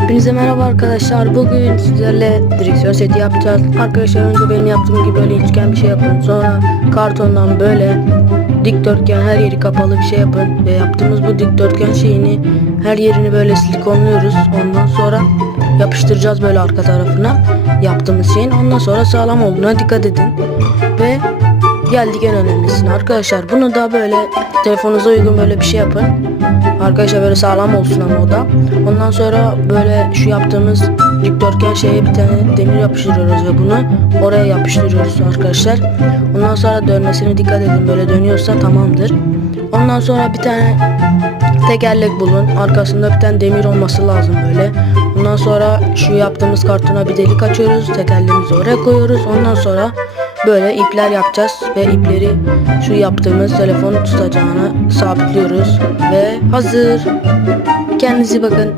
Hepinize merhaba arkadaşlar. Bugün sizlerle direksiyon seti yapacağız. Arkadaşlar önce benim yaptığım gibi böyle üçgen bir şey yapın. Sonra kartondan böyle dikdörtgen her yeri kapalı bir şey yapın. Ve yaptığımız bu dikdörtgen şeyini her yerini böyle silikonluyoruz. Ondan sonra yapıştıracağız böyle arka tarafına yaptığımız şeyin. Ondan sonra sağlam olduğuna dikkat edin. Ve geldik en önemlisine arkadaşlar. Bunu da böyle telefonunuza uygun böyle bir şey yapın. Arkadaşlar böyle sağlam olsun ama o da. Ondan sonra böyle şu yaptığımız dikdörtgen şeye bir tane demir yapıştırıyoruz ve bunu oraya yapıştırıyoruz arkadaşlar. Ondan sonra dönmesine dikkat edin. Böyle dönüyorsa tamamdır. Ondan sonra bir tane tekerlek bulun. Arkasında bir tane demir olması lazım böyle. Ondan sonra şu yaptığımız kartona bir delik açıyoruz. Tekerleğimizi oraya koyuyoruz. Ondan sonra böyle ipler yapacağız ve ipleri şu yaptığımız telefon tutacağına sabitliyoruz ve hazır. Kendinize bakın.